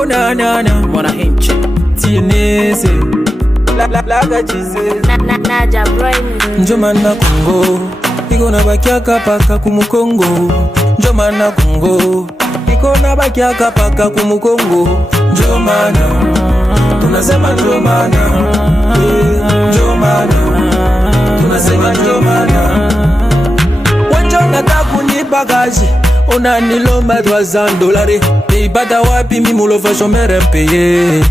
Oh na na na, mwana hinchi Tienese Laga chize Naja Brain Njomana Congo Iko na bakiaka paka kumukongo Njomana Congo Iko na bakiaka paka kumukongo Njomana Tunasema njomana Njomana Tunasema njomana Wanjona takuni bagaji Ona nilomba $300 Ibada wapi mimulofa shomere mpeye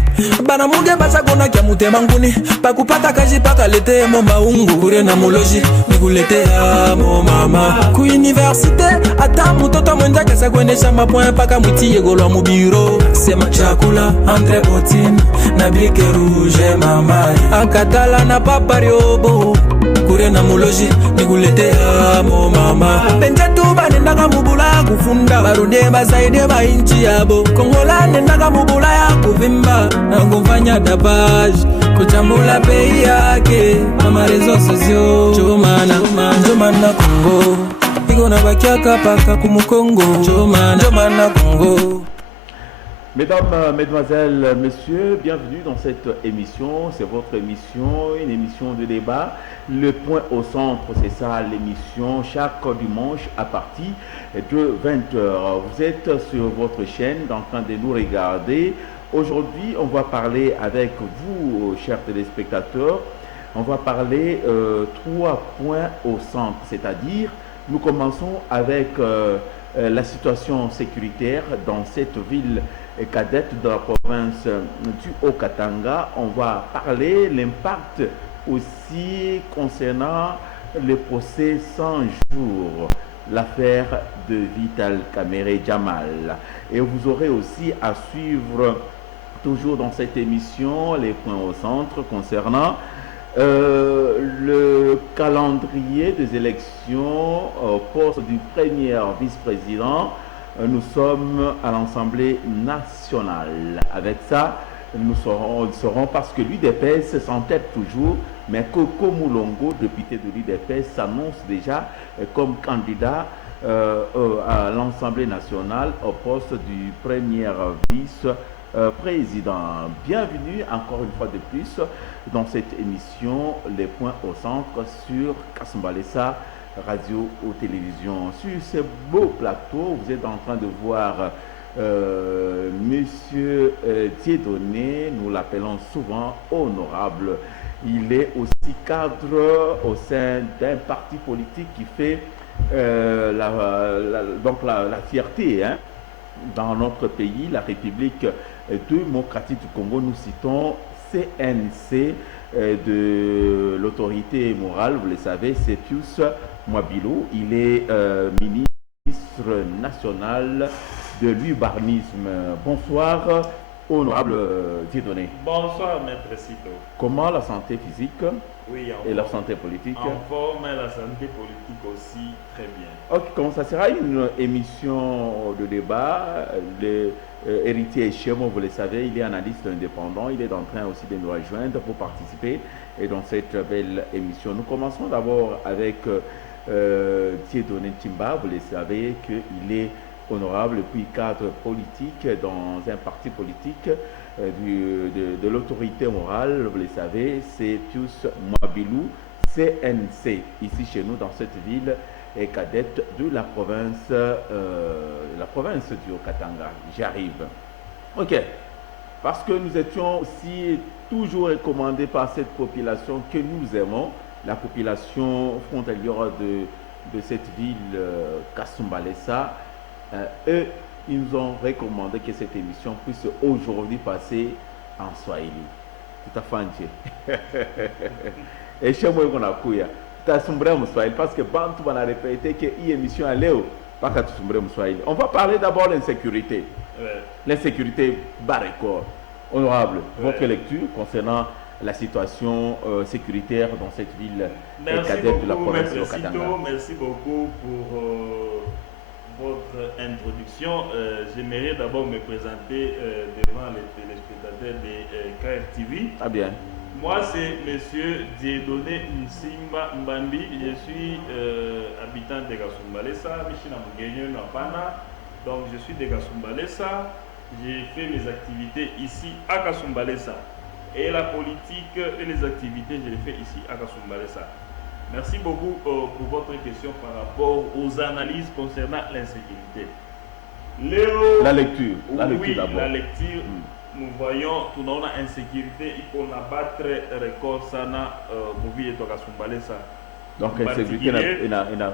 Bana muge basa kona kia mutema nguni Pakupata kaji paka lete mo maungu Kure na muloji nikulete ya mo mama Ku universite ata mutoto mwenja kesa kwenesha mapoint Paka muti yegolo mu biro Sema chakula Andre Botin Na bike rouge mama Akatala na papariobo Kure na muloji nikulete ya mo mama Benje tuba nendaga mubula kufunda Barude basaide ba inchi yabo Kongola nendaga mubula ya kuvimba Na kufanya dabage Kuchambula pei yake Mama rezo sosio Chomana Congo Iko na bakiaka paka kumukongo Chomana Congo. Mesdames, mesdemoiselles, messieurs, bienvenue dans cette émission. C'est votre émission, une émission de débat. Le point au centre, c'est ça l'émission, chaque dimanche à partir de 20h. Vous êtes sur votre chaîne en train de nous regarder. Aujourd'hui, on va parler avec vous, chers téléspectateurs. On va parler 3 points au centre, c'est-à-dire nous commençons avec la situation sécuritaire dans cette ville cadette de la province du Haut-Katanga. On va parler l'impact aussi concernant le procès 100 jours, l'affaire de Vital Kamerhe Jamal. Et vous aurez aussi à suivre toujours dans cette émission les points au centre concernant le calendrier des élections au poste du premier vice-président. Nous sommes à l'Assemblée nationale. Avec ça, nous saurons parce que l'UDPS s'entête toujours, mais Koko Moulongo, député de l'UDPS, s'annonce déjà comme candidat à l'Assemblée nationale au poste du premier vice-président. Bienvenue encore une fois de plus dans cette émission, les points au centre sur Kasumbalesa radio ou télévision. Sur ce beau plateau, vous êtes en train de voir Monsieur Dieudonné, nous l'appelons souvent honorable. Il est aussi cadre au sein d'un parti politique qui fait la fierté dans notre pays, la République démocratique du Congo. Nous citons CNC de l'autorité morale, vous le savez, c'est Pius Mwabilo. Il est ministre national de l'urbanisme. Bonsoir, honorable Dieudonné. Bonsoir, maître Cito. Comment la santé physique et la santé politique? En forme et la santé politique aussi très bien. Ok, comme ça sera une émission de débat. Héritier Chemo, vous le savez, il est analyste indépendant. Il est en train aussi de nous rejoindre pour participer dans cette belle émission. Nous commençons d'abord avec Dieudonné Timba. Vous le savez qu'il est honorable puis cadre politique dans un parti politique de l'autorité morale. Vous le savez, c'est Pius Mwabilo, CNC, ici chez nous dans cette ville et cadette de la province du Haut-Katanga. J'arrive. Ok. Parce que nous étions aussi toujours recommandés par cette population que nous aimons, la population frontalière de cette ville Kasumbalesa. Eux, ils nous ont recommandé que cette émission puisse aujourd'hui passer en Swahili. Tout à fait. Et chez moi, on a couillé. Parce que Bantu va répéter que l'émission est là. On va parler d'abord de l'insécurité. Ouais. L'insécurité bas record. Honorable, votre lecture concernant la situation sécuritaire dans cette ville cadette de la province de Katanga. Merci beaucoup pour votre introduction. J'aimerais d'abord me présenter devant les téléspectateurs de KFTV. Ah bien. Moi, c'est Monsieur Dieudonné Nsimba Mbambi. Je suis habitant de Kasumbalesa. Donc, je suis de Kasumbalesa. j'ai fait mes activités ici à Kasumbalesa. Et la politique et les activités, je les fais ici à Kasumbalesa. Merci beaucoup pour votre question par rapport aux analyses concernant l'insécurité. Léo, La lecture oui, d'abord. la lecture, nous voyons tout le monde a insécurité, il faut abattre record sana mobile de Kasumbalesa. Donc insécurité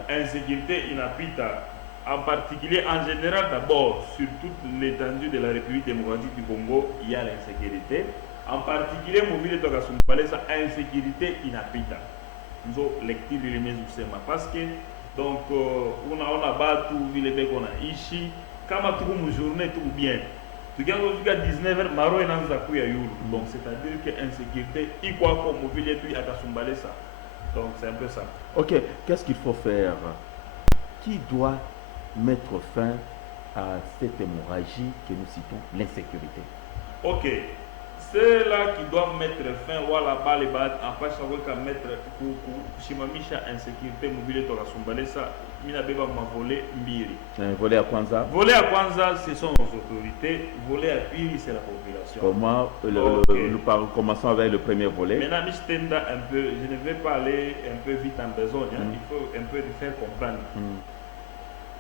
insécurité inapita. En particulier, en général, d'abord, sur toute l'étendue de la République démocratique du Congo, il y a l'insécurité. En particulier, mobile de Kasumbalesa, insécurité inapita. Nous avons lecture de l'Emezusema. Parce que, donc, on a battu, on a ici, quand on a une journée, tout bien. Tu gagnes jusqu'à 19h, Maro et Nanzakou ya Yulu. Donc, c'est-à-dire que l'insécurité, il croit qu'on mobile à Kasumbalesa. Donc, c'est un peu ça. Ok, qu'est-ce qu'il faut faire? Qui doit mettre fin à cette hémorragie que nous citons, l'insécurité? Ok, ceux-là qui doivent mettre fin, voilà, les bat, en fait, ça veut mettre coucou, Shimamisha, insécurité, mobile, Kasumbalesa, Minabeba m'a volé, Mbiri. Voler à Kwanza? Voler à Kwanza, ce sont nos autorités, voler à Piri, c'est la population. Comment nous commençons avec le premier volet. Maintenant, Mistenda, un peu, je ne vais pas aller un peu vite en besogne, il faut un peu le faire comprendre.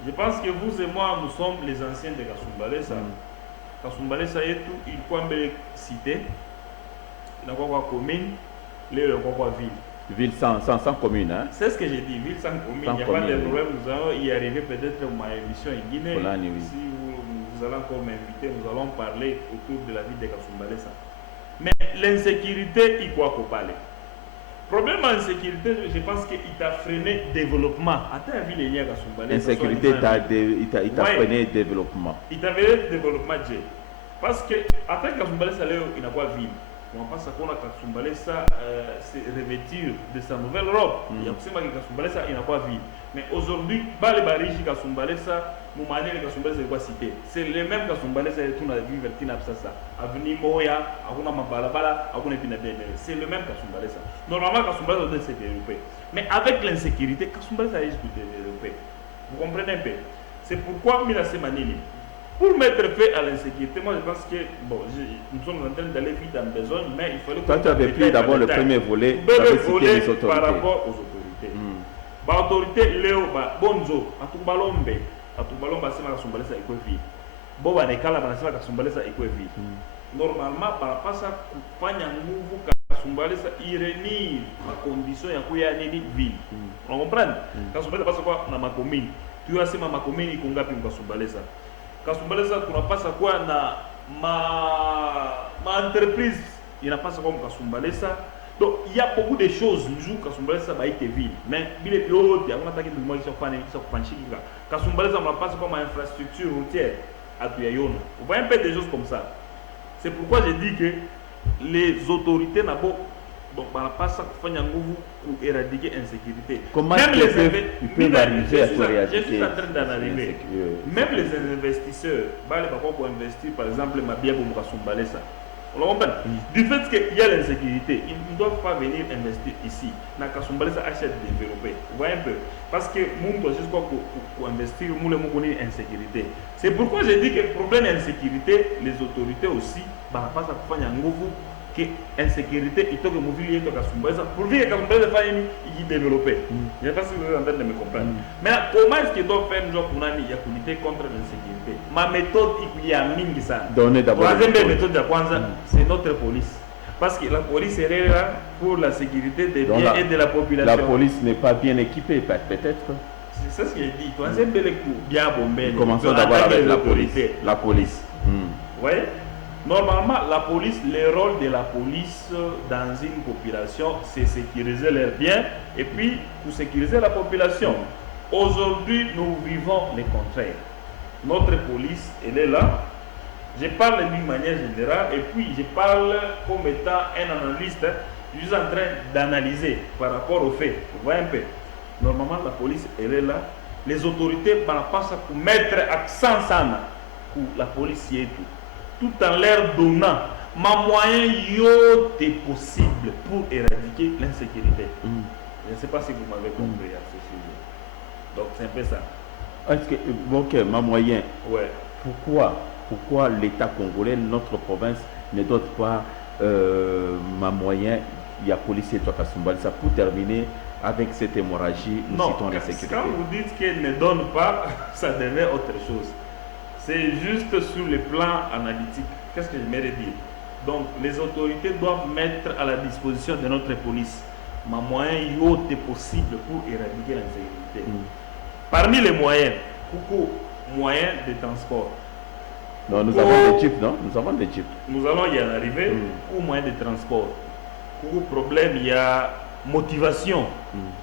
Je pense que vous et moi, nous sommes les anciens de Kasumbalesa. Kasumbalesa est tout, il faut une cité, il y a quoi commune, il y a quoi ville. Ville sans commune, hein? C'est ce que j'ai dit, ville sans commune. Il n'y a pas de problème, nous allons y arriver peut-être dans ma émission en Guinée. Si vous allez encore m'inviter, nous allons parler autour de la ville de Kasumbalesa. Mais l'insécurité, il faut qu'on parle. Problème en insécurité, je pense qu'il t'a freiné le développement. Attends, la ville de Kasumbalesa. L'insécurité, il t'a freiné le développement. Il t'a freiné le développement, parce que, après Kasumbalesa, il n'a pas ville. On pense qu'on a Kasumbalesa se revêtir de sa nouvelle robe. Il y a aussi Kasumbalesa, il n'a pas vu. Mais aujourd'hui, les barriges Kasumbalesa, nous manions les Kasumbalesa de quoi citer. C'est le même Kasumbalesa et tout la vie vertina ça. Avenue Moya, Aguna Mabalabala, Aguna Pinabene. C'est le même Kasumbalesa. Normalement, Kasumbalesa doit se développer. Mais avec l'insécurité, Kasumbalesa risque de se développer. Vous comprenez un peu? C'est pourquoi Mila Semanili. Pour mettre fin à l'insécurité, moi je pense que, bon, nous sommes en train d'aller vite en besoin, mais il fallait que... Toi, tu avais pris d'abord le premier volet, tu avais cité les autorités. Par rapport aux autorités. L'autorité, Léo, Bonzo, Atubalombe, c'est ma Kasumbalesa et Kwevi. Boba Nekala, c'est ma Kasumbalesa et Kwevi. Normalement, par rapport à ça, Fanya Nouveau Kasumbalesa, il réunit la condition de Kouya Nini ville. On comprend? Kasumbalesa, parce que ma commune, tu as ma commune, il y a Kasumbalesa. Kasumbalesa, tu n'as pas ça quoi na ma entreprise, il n'a pas ça comme Kasumbalesa. Donc il y a beaucoup de choses. Nous jouons Kasumbalesa va être ville, mais il est haut. Il y a un attaque de moi qui sont fanés, qui sont fanchis. Kasumbalesa n'a pas ça comme infrastructure routière à Tuyayona. Vous voyez un peu des choses comme ça. C'est pourquoi je dis que les autorités n'ont pas. Donc, on n'a pas ça pour faire pour éradiquer l'insécurité. Comment même ils peuvent arriver à je suis en train d'en arriver. Même les investisseurs, pour investir, par exemple, ma bien pour Kasumbalesa. On comprend? Du fait qu'il y a l'insécurité, ils ne doivent pas venir investir ici. Na Kasumbalesa achète développer. Vous voyez un peu? Parce que nous doit juste pour investir, nous devons connaître l'insécurité. C'est pourquoi je dis que le problème d'insécurité, les autorités aussi, pas ça pour faire un nouveau. Que l'insécurité, il faut que mon ville soit Kasumbalesa. Pour dire que Kasumbalesa il développe. Je ne sais pas si vous êtes en train de me comprendre. Mais comment est-ce qu'il doit faire un job pour lutter contre l'insécurité? Ma méthode, il y a mingi ça. Donnez d'abord. La troisième méthode de Kwanza, c'est notre police. Parce que la police est là pour la sécurité des biens et de la population. La police n'est pas bien équipée, peut-être. C'est ce que je dis. Troisième bien bombé. Commençons d'abord avec la police. La police. Vous voyez? Normalement, la police, le rôle de la police dans une population, c'est sécuriser leurs biens et puis pour sécuriser la population. Aujourd'hui, nous vivons le contraire. Notre police, elle est là. Je parle d'une manière générale et puis je parle comme étant un analyste. Je suis en train d'analyser par rapport aux faits. Vous voyez un peu. Normalement, la police, elle est là. Les autorités, passent pour mettre accent sana pour la police et tout en leur donnant ma moyen est possible pour éradiquer l'insécurité. Je ne sais pas si vous m'avez compris à ce sujet. Donc c'est un peu ça. Est-ce que, ok, ma moyen. Ouais. Pourquoi pourquoi l'État congolais, notre province, ne dote pas ma moyen, il y a policier toi ça pour terminer avec cette hémorragie, nous citons la sécurité. Quand vous dites qu'elle ne donne pas, ça devient autre chose. C'est juste sur le plan analytique. Qu'est-ce que j'aimerais dire? Donc, les autorités doivent mettre à la disposition de notre police ma moyen yacht possible pour éradiquer l'insécurité. Parmi les moyens, beaucoup moyens de transport. Non, nous avons des jeeps, non? Nous avons des jeeps. Nous allons y en arriver. Ou moyens de transport. Ou problème, il y a motivation.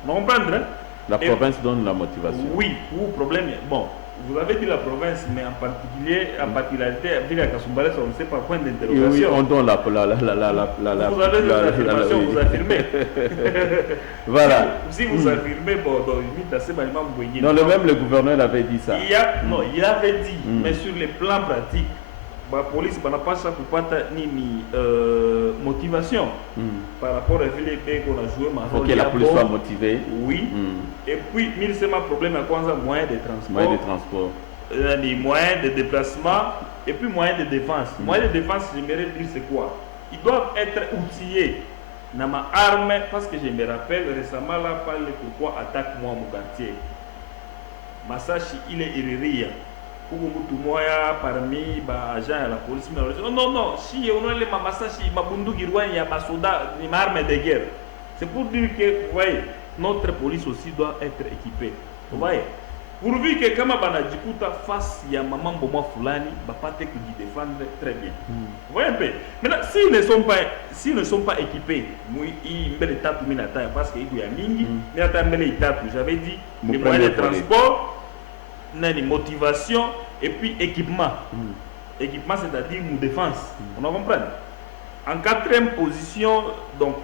Vous comprenez? La province donne la motivation. Oui, ou problème, bon, vous avez dit la province, mais en particularité, ville à Kasumbalès, on ne sait pas point d'interrogation. Oui, on donne la vous avez des affirmations, vous affirmez. Voilà. Si vous affirmez, bon, donc, c'est pas non, même le gouverneur avait dit ça. Non, il avait dit, mais sur les plans pratiques, la police n'a pas ça pour pas ni motivation par rapport à ville qu'on a joué. Il faut que la police soit motivée. Oui. Et puis, il y a un problème à quoi moyens de transport. Moyens de transport. Les moyens de déplacement et puis moyens de défense. Moyens de défense, j'aimerais dire c'est quoi? Ils doivent être outillés dans ma arme parce que je me rappelle récemment là, parler pourquoi attaque moi mon quartier. Massachi, il est irrégulier. Parmi les agents de la police, non, si on a les Massachi, Mabundu Girwan, il y a ma soldat, une arme de guerre. C'est pour dire que, vous voyez, notre police aussi doit être équipée. Vous voyez, pourvu que quand on discute face à maman Boma Fulani, va pas te défendre très bien. Vous voyez un peu. Maintenant, s'ils ne sont pas équipés, ils mettent l'état pour minata parce qu'il y a mingi, j'avais dit, les moyens de transport. Une motivation et puis équipement. Équipement, c'est-à-dire une défense. On en comprend. En quatrième position, donc,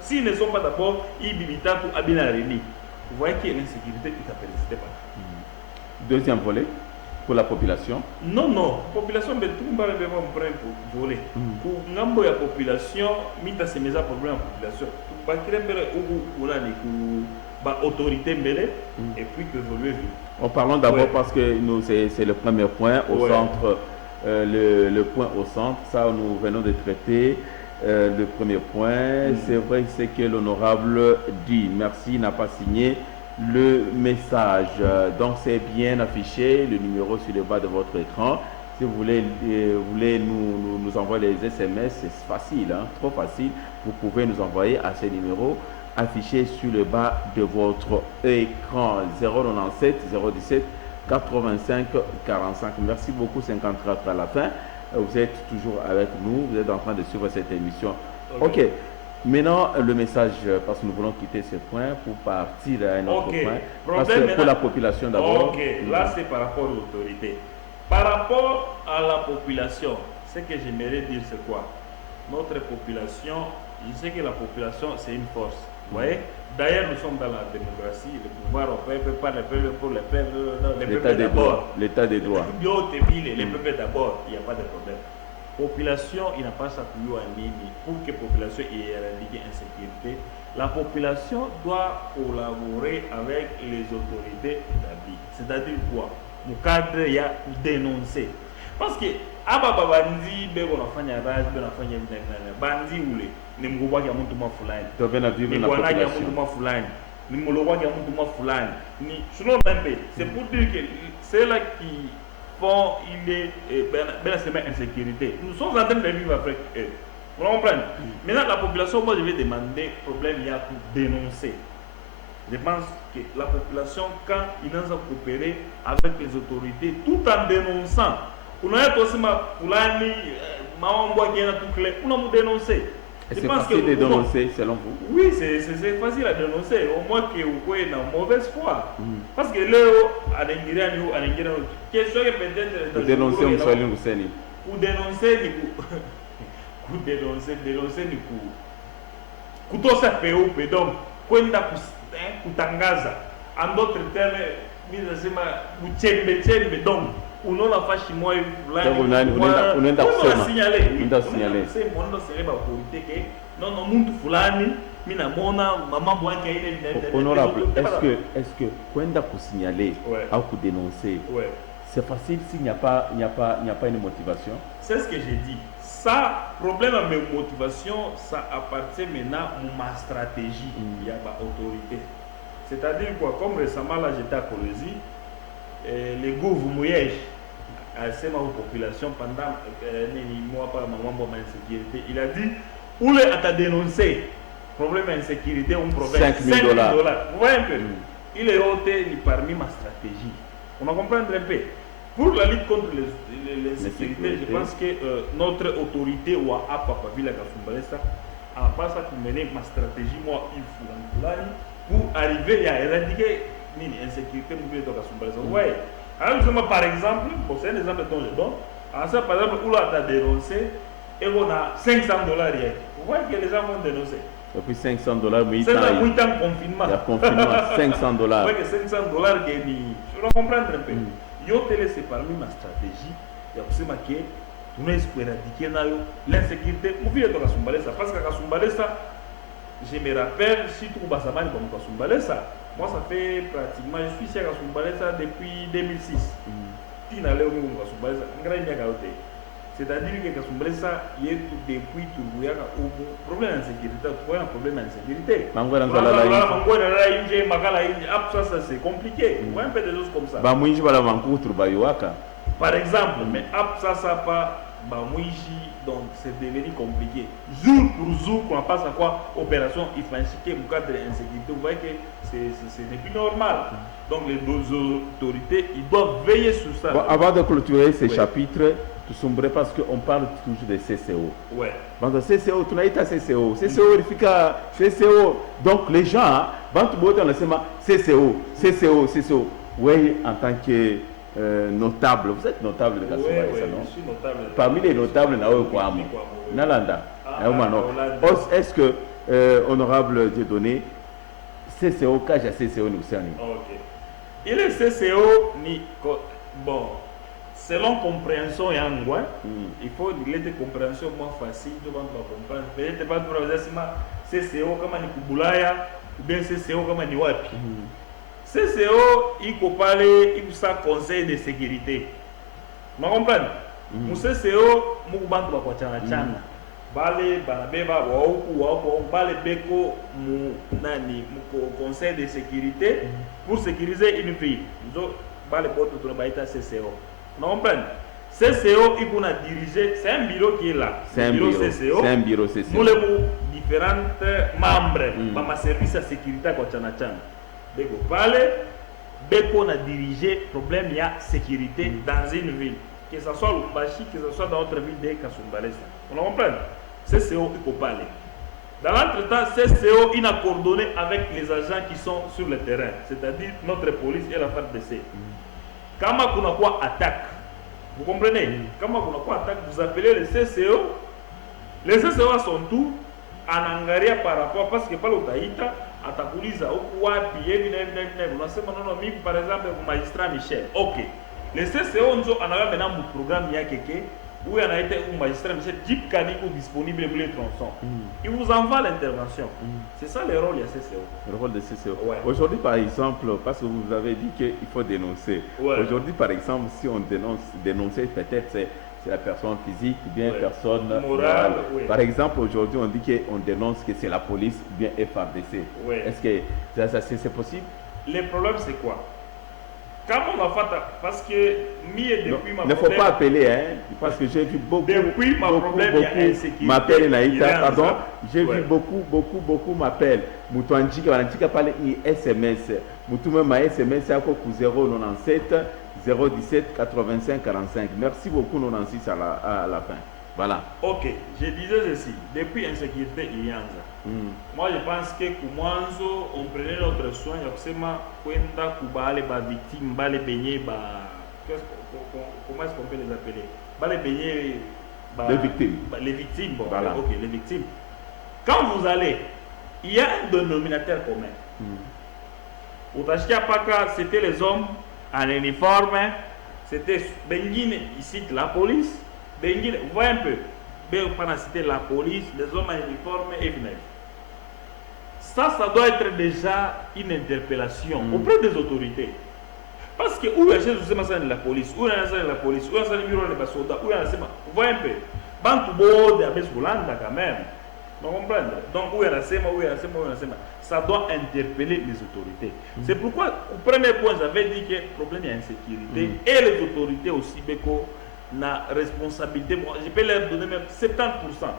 s'ils ne sont pas d'abord, ils bibitent pour Abina Rémi. Vous voyez que l'insécurité est appelée. Deuxième volet, pour la population. Non, la population, mais tout le monde va prendre pour voler. Pour la population, il y a un problème de la population. Autorité et puis que évoluer. En parlant d'abord parce que c'est le premier point au centre, le point au centre, ça nous venons de traiter. Le premier point, c'est vrai, c'est que l'honorable dit merci, n'a pas signé le message. Donc c'est bien affiché, le numéro sur le bas de votre écran. Si vous voulez nous envoyer les SMS, c'est facile, trop facile. Vous pouvez nous envoyer à ce numéro affiché sur le bas de votre écran. 097 017 85 45. Merci beaucoup, 54 à la fin. Vous êtes toujours avec nous, vous êtes en train de suivre cette émission. Ok. Maintenant, le message, parce que nous voulons quitter ce point pour partir à un autre point. Parce que pour la population d'abord. Ok, là c'est par rapport aux autorités. Par rapport à la population, ce que j'aimerais dire c'est quoi? Notre population, je sais que la population c'est une force. Vous voyez? D'ailleurs, nous sommes dans la démocratie, le pouvoir au peuple, pas le peuple pour le peuple, le peuple d'abord. L'état des droits. Les peuples d'abord, il n'y a pas de problème. Population, il n'a pas s'appuyer à Nini. Pour que la population ait éradiqué l'insécurité, la population doit collaborer avec les autorités établies. C'est-à-dire quoi? Mon cadre, il y a dénoncé. Parce que, Bandi, Bandi ou les nimugwaki ya mtu fulani tobena vivre na population fulani nimulogwaki ya mtu fulani ni selon même c'est pour dire que c'est là qui font insécurité. Nous sommes en train de vivre avec eux. Vous comprenez? Maintenant la population, moi je vais demander problème il y a pour dénoncer. Je pense que la population, quand ils ont coopéré avec les autorités tout en dénonçant, on a aussi ma fulani maman qui est tout clair, on a dénoncé. C'est facile de dénoncer selon vous? Oui, c'est facile à dénoncer, au moins que vous êtes en mauvaise foi. Parce que là, à l'Ingéria, question est peut-être. Pour dénoncer, on soit l'Ingéria. Pour dénoncer, pour dénoncer, du coup. Couteau ça fait au pédom, kwenda kutangaza. En d'autres termes, vous donc. Unaona fashi moi unaenda signaler c'est mondo sereba autorité que non muntu fulani mina mona maman bwanke ile honorable est-ce que kwenda kusignaler au dénoncer c'est facile s'il n'y a pas, il n'y a pas une motivation. C'est ce que j'ai dit. Ça, problème avec motivation, ça appartient maintenant à ma stratégie. Il y a ma autorité. C'est-à-dire quoi? Comme récemment, là, j'étais à Colosie, les gouvernements c'est ma population pendant mois par moment insécurité. Il a dit, où les à dénoncer problème d'insécurité, on provient 5 000 $. Vous voyez un peu? Il est ôté parmi ma stratégie. On a compris un peu. Pour la lutte contre l'insécurité, je pense que notre autorité ou à Papa Villa Kasumbalesa a pas ça pour mener ma stratégie, moi, il faut pour arriver à éradiquer l'insécurité de Kasumbalesa. Ouais. Alors, par exemple, c'est un exemple dont je donne. Alors, ça, par exemple, où là, tu as dénoncé et on a 500 $. Vous voyez que les gens vont dénoncer. Et puis 500 $, mais il y a confinement. Il y a confinement, 500 $. Vous voyez que 500 $, je dois comprendre un peu. Yo télé c'est parmi ma stratégie. Il y a aussi marqué, nous éradiquer l'insécurité. Vous voyez Kasumbalesa, parce que Kasumbalesa, je me rappelle, si tout Bassamani comme Kasumbalesa, moi ça fait pratiquement, je suis ici à Kasumbalesa depuis 2006. C'est-à-dire que Kasumbalesa, il est depuis tout le problème d'insécurité, un problème d'insécurité. Ça c'est compliqué. Vous voyez un peu des choses comme ça. Par exemple, mais ça pas donc c'est devenu compliqué. Jour pour jour, on passe à quoi? Opération Ifanchike, au cadre de l'insécurité. Vous voyez que c'est plus normal. Donc les autorités, ils doivent veiller sur ça. Bon, avant de clôturer ces chapitres, tout sombre parce qu'on parle toujours de CCO. Ouais. Donc CCO, tu n'as pas CCO. CCO. Donc les gens, quand tu vois dans le CCO. Oui, en tant que notable, vous êtes notable de Kasumbalesa, non? Je suis notable. Parmi les notables, Nalanda. Est-ce que, honorable Dieudonné, CCO, Kaja CCO, nous sommes. Ok. Il est CCO, bon, selon compréhension et angoisse, il faut des compréhension moins facile, de comprendre. Peut-être pas pour CCO comme un Kubulaya, ou bien CCO comme un Iwapi. CCO, il faut parler, il faut conseil de sécurité. Vous comprenez? Mon CCO, mon banque va quoi chana. Bale, banabeba, bale beko, mon conseil de sécurité pour sécuriser une ville. Nous bale botte de la CCO. Vous comprenez? CCO, il faut diriger, c'est un bureau qui est là. C'est un bureau CCO. Nous les différents membres, ma service à sécurité à chana. Beko parler, Beko a dirigé problème il y a sécurité dans une ville, que ce soit au Bachi, que ce soit dans notre ville de Kasumbalesa. On comprend? CCO il faut parler. Dans l'entretemps, CCO il a coordonné avec les agents qui sont sur le terrain, c'est-à-dire notre police et la FARDC. Quand on a quoi attaque, vous comprenez? Quand on a quoi attaque, vous appelez le CCO. Les CCO à son tour en Angaria par rapport, parce que pas le Taïta. Atakuliza huku wapi unasema nono mimi par exemple magistrat Michel. OK. Le CCO nzo anaga maintenant mu programme yake ke où il a été un magistrat Michel Jeep Kaniko disponible pour les tronçons. Il vous envoie l'intervention. C'est ça le rôle du CCO. Le rôle de CCO. Ouais. Aujourd'hui par exemple, parce que vous avez dit qu'il faut dénoncer. Ouais. Aujourd'hui par exemple, si on dénoncer peut-être c'est la personne physique ou bien personne morale. Par exemple, aujourd'hui, on dit qu'on dénonce que c'est la police ou bien FARDC. Est-ce que c'est possible? Le problème, c'est quoi? Quand on a fait, parce que depuis ma ne faut pas appeler, hein, parce que j'ai vu beaucoup. Depuis ma problème, il y a insécurité. M'appelle Naïta, pardon. J'ai vu beaucoup m'appellent. Moutoanji, qui va parler SMS. Moutou même SMS, c'est à 097. 017 85 45. Merci beaucoup, 96 à la fin. Voilà. Ok, je disais ceci. Depuis insécurité, il y a ça. Moi, je pense que Koumanzo, on prenait notre soin, comment est-ce qu'on peut les appeler? Les victimes. Les victimes, bon, voilà. Ok, les victimes. Quand vous allez, il y a un dénominateur commun. Au Tachkiapaka, c'était les hommes en uniforme, c'était Benguine, ici la police, Benguine, vous voyez un peu, pendant c'était la police, les hommes en uniforme et venez. Ça doit être déjà une interpellation auprès des autorités. Parce que où il y a des gens de la police, où il y a de la police, où il y a des bureaux de soldats, où il y a des gens. Vous voyez un peu. Banque de la Hollande quand même. Vous comprenez? Donc où il y a des gens, où il y a des gens, où il y a des gens. Ça doit interpeller les autorités. C'est pourquoi, au premier point, j'avais dit que le problème est l'insécurité et les autorités aussi, Beko, la responsabilité, je peux leur donner même 70%.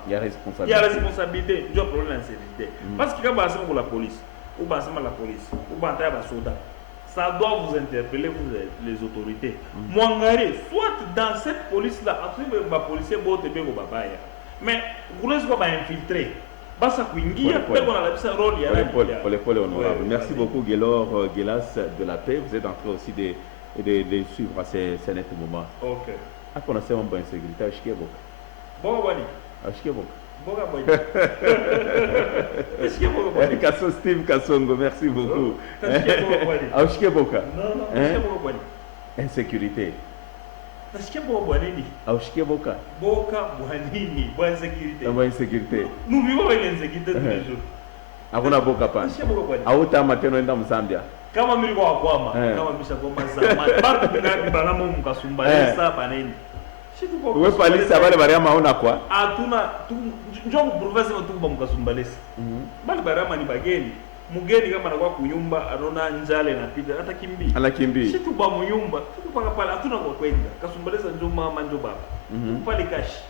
Il y a responsabilité. Il y a responsabilité du problème de l'insécurité. Parce que quand vous avez la police, ou la police, ou les soldats, ça doit vous interpeller, vous les autorités. Mwangari, soit dans cette police-là, après les policiers, mais vous ne pouvez pas infiltrer. Honorable. Merci beaucoup, Gélor Gélas de la paix. Vous êtes en train aussi de suivre à ces moments. Ok. À connaître un bon insécurité, à Chikébo. Bon, Wani. À Chikébo. Bon, Wani. Kasso Steve Kassongo, merci beaucoup. À Chikébo. Non, insécurité. Boka Bohanini, bonne insécurité. Bonne insécurité. Nous vivons avec l'insécurité tous les jours. Hakuna boka pana. Auta mateno enda Mzambia. Kama mimi kwa kwama, kama bisha kwa mazama. Bado bingapi banamo mkasumbalesa paneni. Wewe palisa bale bari maona kwa? Hatuna njoo professor tu kwa mkasumbalesa. Bali barama ni bageni. Mugeni kama anakuwa kunyumba anaona njale inapita hata kimbi. Anakimbi. Sisi tu ba munyumba, tu paka pale hatuna kwa kwenda. Kasumbalesa njoo mama njoo baba. Pale cash.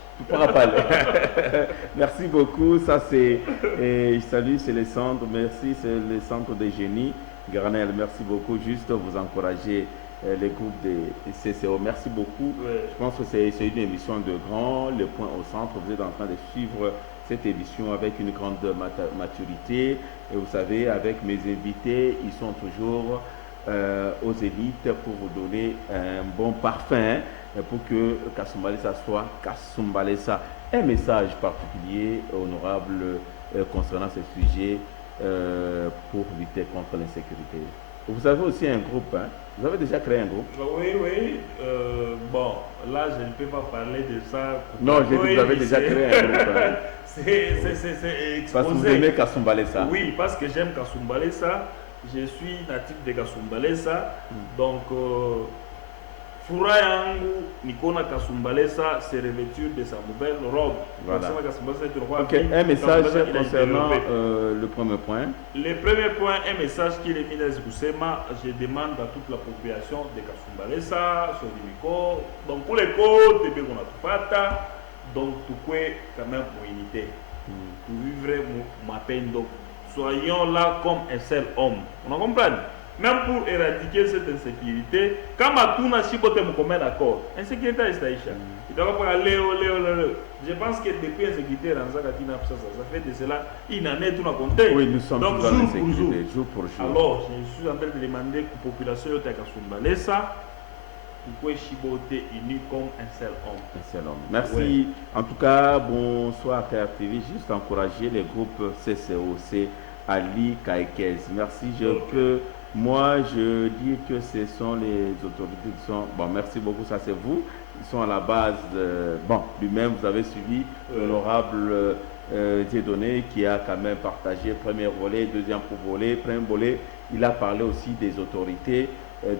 Merci beaucoup. Ça c'est, je salue, c'est les centres. Merci, c'est les centres de génie. Granel, merci beaucoup. Juste vous encourager les groupes de CCO. Merci beaucoup. Ouais. Je pense que c'est une émission de grand. Le point au centre. Vous êtes en train de suivre cette émission avec une grande maturité. Et vous savez, avec mes invités, ils sont toujours aux élites pour vous donner un bon parfum pour que Kasumbalesa soit Kasumbalesa. Un message particulier, honorable, concernant ce sujet pour lutter contre l'insécurité. Vous avez aussi un groupe, hein? Vous avez déjà créé un groupe? Oui. Bon, là, je ne peux pas parler de ça. Non, vous avez déjà créé un groupe. Hein? C'est exposé. Parce que vous aimez Kasumbalesa. Oui, parce que j'aime Kasumbalesa. Je suis natif de Kasumbalesa. Donc, Fura yangu Nikona Kasumbalesa s'est revêtu de sa nouvelle robe. Voilà. Ok, un message concernant le premier point. Le premier point, un message qui est mis dans Kusema. Je demande à toute la population de Kasumbalesa, Solimiko, donc pour les côtes, on a tout fait. Donc, tout est quand même pour unité. Pour vivre ma peine. Donc, soyons là comme un seul homme. On en comprend? Même pour éradiquer cette insécurité, quand Matuna Chibote me commet d'accord, insécurité est Aïcha. Il doit pas aller. Je pense que depuis l'insécurité, ça fait de cela une année tout a compté. Oui, nous sommes donc, dans l'insécurité, jour pour jour. Alors, je suis en train de demander que la population de Kasumbalesa pour Chibote unis comme un seul homme. Un seul homme. Merci. Ouais. En tout cas, bonsoir TV. Juste encourager les groupes CCOC, Ali Kaikez. Merci. Moi, je dis que ce sont les autorités qui sont... Bon, merci beaucoup, ça c'est vous. Ils sont à la base de... Bon, lui-même, vous avez suivi l'honorable Dieudonné qui a quand même partagé premier volet, deuxième volet, premier volet. Il a parlé aussi des autorités.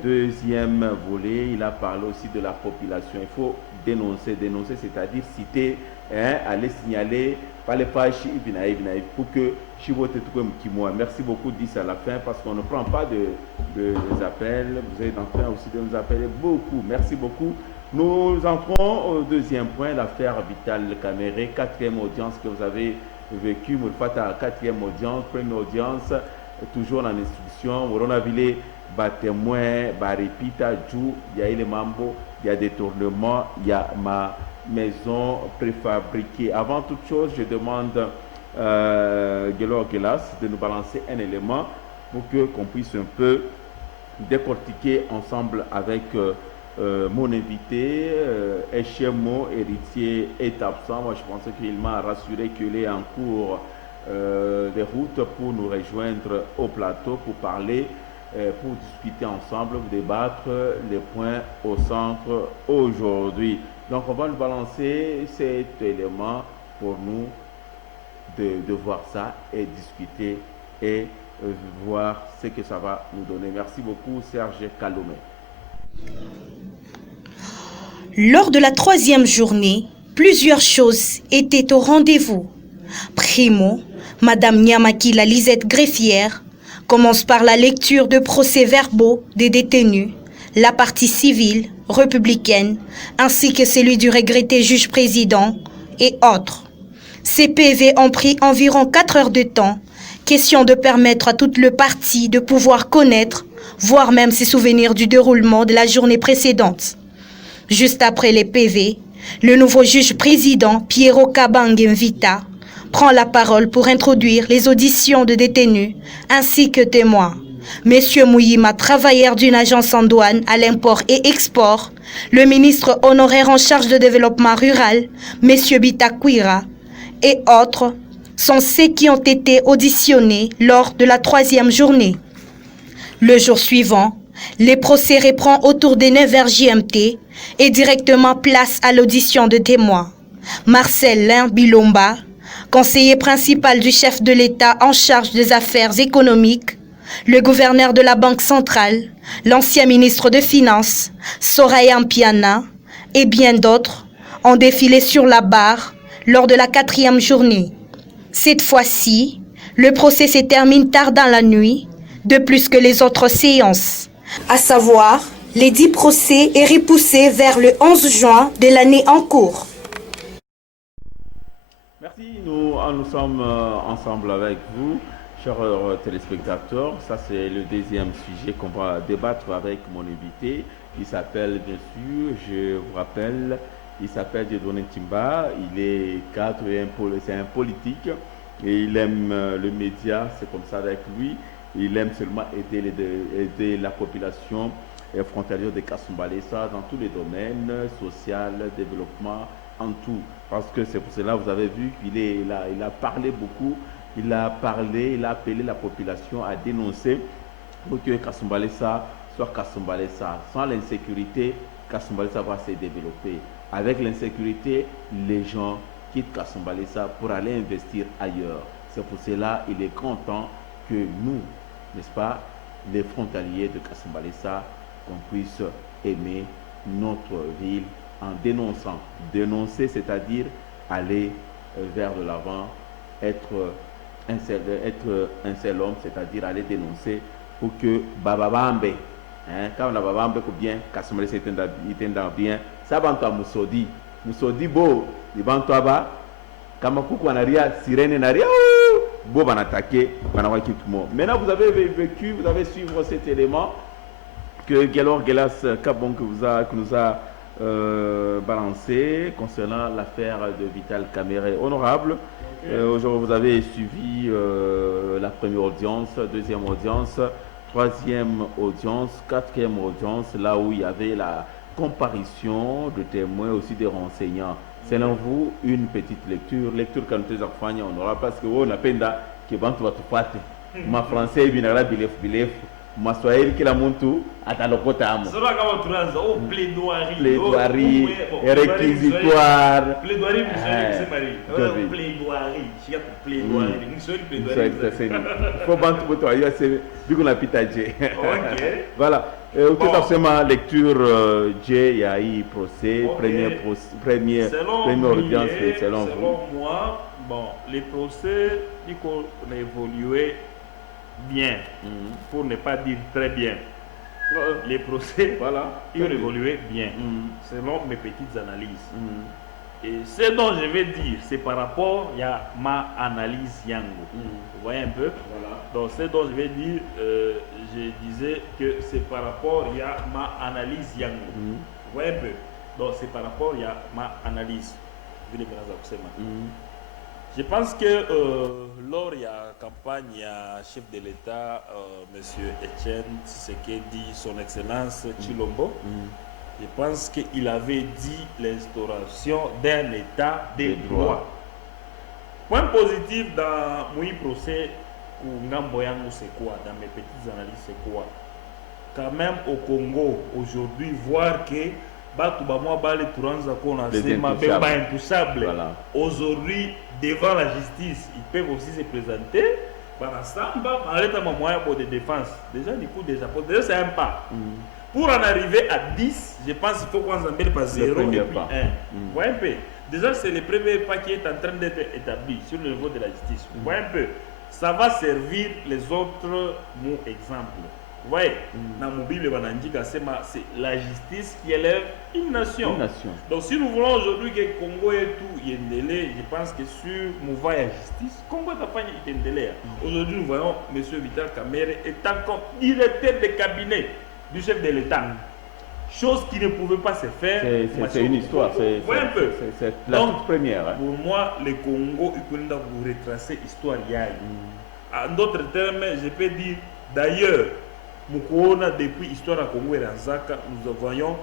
Deuxième volet, il a parlé aussi de la population. Il faut dénoncer, c'est-à-dire citer, aller signaler, pas les pages pour que Chibote Kimoa. Merci beaucoup, 10 à la fin, parce qu'on ne prend pas des appels. Vous êtes en train aussi de nous appeler beaucoup. Merci beaucoup. Nous entrons au deuxième point, l'affaire Vital Caméré, quatrième audience que vous avez vécue. Moulfata, quatrième audience, première audience, toujours en instruction. Moronaville, témoin, répita, il y a les mambo, il y a des tournements, il y a ma maison préfabriquée. Avant toute chose, je demande Gélor Gélas de nous balancer un élément pour qu'on puisse un peu décortiquer ensemble avec mon invité. Echemo, héritier, est absent. Moi, je pensais qu'il m'a rassuré qu'il est en cours de route pour nous rejoindre au plateau pour parler, pour discuter ensemble, débattre les points au centre aujourd'hui. Donc, on va nous balancer cet élément pour nous de voir ça et discuter et voir ce que ça va nous donner. Merci beaucoup, Serge Kalomé. Lors de la troisième journée, plusieurs choses étaient au rendez-vous. Primo, Madame Nyamaki, la Lisette greffière, commence par la lecture de procès-verbaux des détenus, la partie civile, républicaine, ainsi que celui du regretté juge-président et autres. Ces PV ont pris environ 4 heures de temps, question de permettre à tout le parti de pouvoir connaître, voire même se souvenir du déroulement de la journée précédente. Juste après les PV, le nouveau juge-président Piero Kabang Mvita prend la parole pour introduire les auditions de détenus ainsi que témoins. Monsieur Mouyima, travailleur d'une agence en douane à l'import et export, le ministre honoraire en charge de développement rural, Monsieur Bitakwira, et autres sont ceux qui ont été auditionnés lors de la troisième journée. Le jour suivant, les procès reprend autour des 9h GMT et directement place à l'audition de témoins. Marcel Lin Bilomba, conseiller principal du chef de l'État en charge des affaires économiques, le gouverneur de la Banque centrale, l'ancien ministre de Finances, Soraya Mpiana et bien d'autres ont défilé sur la barre lors de la 4e journée. Cette fois-ci, le procès se termine tard dans la nuit, de plus que les autres séances. À savoir, les 10 procès est repoussé vers le 11 juin de l'année en cours. Merci, nous sommes ensemble avec vous, chers téléspectateurs. Ça, c'est le deuxième sujet qu'on va débattre avec mon invité. Il s'appelle, bien sûr, je vous rappelle, il s'appelle Dieudonné Timba. Il est cadre, c'est un politique et il aime le média, c'est comme ça avec lui. Il aime seulement aider la population frontalière de Kasumbalesa dans tous les domaines, social, développement, en tout. Parce que c'est pour cela, vous avez vu qu'il a parlé beaucoup, il a appelé la population à dénoncer pour que Kasumbalesa soit Kasumbalesa. Sans l'insécurité, Kasumbalesa va se développer. Avec l'insécurité, les gens quittent Kasumbalesa pour aller investir ailleurs. C'est pour cela qu'il est content que nous, n'est-ce pas, les frontaliers de Kasumbalesa, qu'on puisse aimer notre ville en dénonçant. Dénoncer, c'est-à-dire aller vers de l'avant, être un seul homme, c'est-à-dire aller dénoncer pour que Bababambe, quand la Babambe ou bien Kasumbalesa est bien, ça va en Mousodi beau, il va en bas, Kamakuku anaria, sirène naria, beau van attaquer, maintenant vous avez vécu, vous avez suivi cet élément que Gelor Gelas Kabon que nous a balancé concernant l'affaire de Vital Kamere. Honorable, aujourd'hui vous avez suivi la première audience, deuxième audience, troisième audience, quatrième audience, là où il y avait la comparution de témoins, aussi des renseignants. Selon vous, une petite lecture quand nous avons honorable, parce que on a peine que bantu va tout ma français binara bilef ma swahili kila muntu atalokota amo plaidoirie réquisitoire plaidoirie faut bantu boto ayo c'est biko na pitaje voilà forcément lecture J ya i procès première audience selon vous. Moi, bon, les procès ils ont évolué bien, pour ne pas dire très bien. Les procès, ils ont évolué bien, selon mes petites analyses. Et ce dont je vais dire, c'est par rapport à ma analyse Yango. Vous voyez un peu? Donc, ce dont je vais dire, je disais que c'est par rapport à ma analyse Yango. Vous voyez un peu? Donc, c'est par rapport à ma analyse. Je pense que lors de la campagne, il y a chef de l'État, M. Etienne Tshisekedi, son Excellence Chilombo, je pense qu'il avait dit l'instauration d'un État de droit. Point positif dans mon procès, c'est quoi? Dans mes petites analyses, c'est quoi? Quand même au Congo, aujourd'hui, voir que intouchable. Aujourd'hui, devant la justice, ils peuvent aussi se présenter. Par moyen de défense. Déjà, du coup, déjà c'est un pas. Pour en arriver à 10, je pense qu'il faut qu'on s'embête par 0 et puis 1. Vous voyez un peu. Déjà, c'est le premier pas qui est en train d'être établi sur le niveau de la justice. Vous voyez un peu. Ça va servir les autres mots exemples. Vous voyez, dans mon Bible, c'est la justice qui élève une nation. Donc, si nous voulons aujourd'hui que le Congo et tout, il y ait un délai, je pense que sur mouvement et la justice, le Congo n'a pas un délai. Aujourd'hui, nous voyons M. Vital Kamerhe étant comme directeur de cabinet du chef de l'État. Chose qui ne pouvait pas se faire. C'est une histoire. C'est la toute première. Hein. Pour moi, le Congo, il faut retracer l'histoire. En d'autres termes, je peux dire, d'ailleurs, Moukouna, depuis l'histoire du Congo et Ranzaka, nous voyons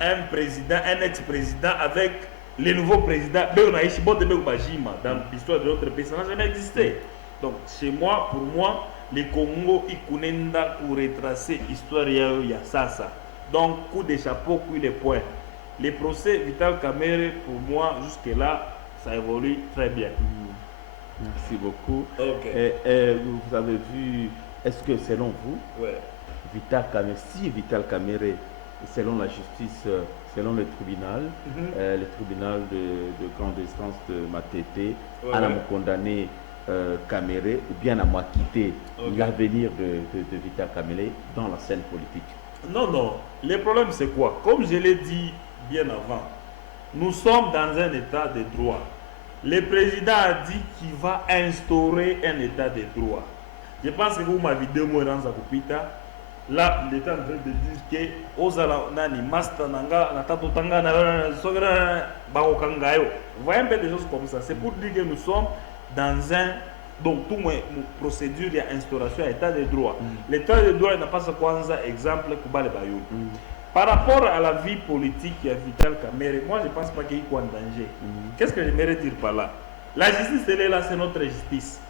un président, un ex-président avec le nouveau président, dans l'histoire de notre pays, ça n'a jamais existé. Donc, chez moi, pour moi, le Congo, il pour retracer l'histoire de ça. Donc, coup de chapeau, coup de poing. Les procès Vital Kamerhe, pour moi, jusque-là, ça évolue très bien. Merci beaucoup. Okay. Vous avez vu, est-ce que selon vous, Vital Kamerhe, selon la justice, selon le tribunal de grande instance de Matete, à la condamné Kamerhe ou bien à moi quitter l'avenir de Vital Kamerhe dans la scène politique? Non. Le problème, c'est quoi? Comme je l'ai dit bien avant, nous sommes dans un état de droit. Le président a dit qu'il va instaurer un état de droit. Je pense que vous m'avez deux mots dans Zakupita. Là, il est en train de dire que Ozala Nani, Master Nanga, Natato Tanga, Barokangayo. Vous voyez un peu des choses comme ça. C'est pour dire que nous sommes dans un. Donc, tout procédure, il y a instauration, état de droit. L'état de droit n'a pas ce qu'on a exemple Koubale Bayou. Par rapport à la vie politique de Vital Kamerhe, moi je ne pense pas qu'il y ait quoi en danger. Qu'est-ce que j'aimerais dire par là? La justice, elle est là, c'est notre justice.